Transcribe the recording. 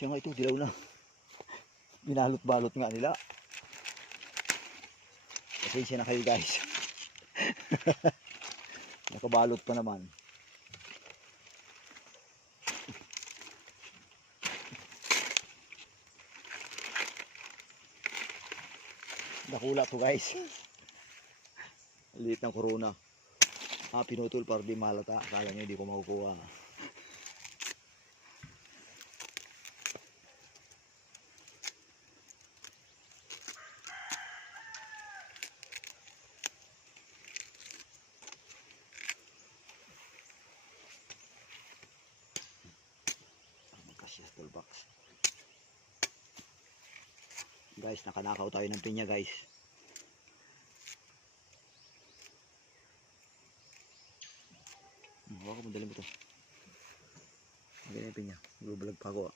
Siya nga ito, dilaw na. Binalot-balot nga nila. Pasensya na kayo guys. Nakabalot pa naman. Nakula to guys. Liit ng corona. Pinutol para di malata. Akala nyo hindi ko makukuha. Box. Guys, nakanakaw tayo ng pinya guys. Huwag ka, madali mo ito. Ganyan yung pinya. Bubulag pa ako.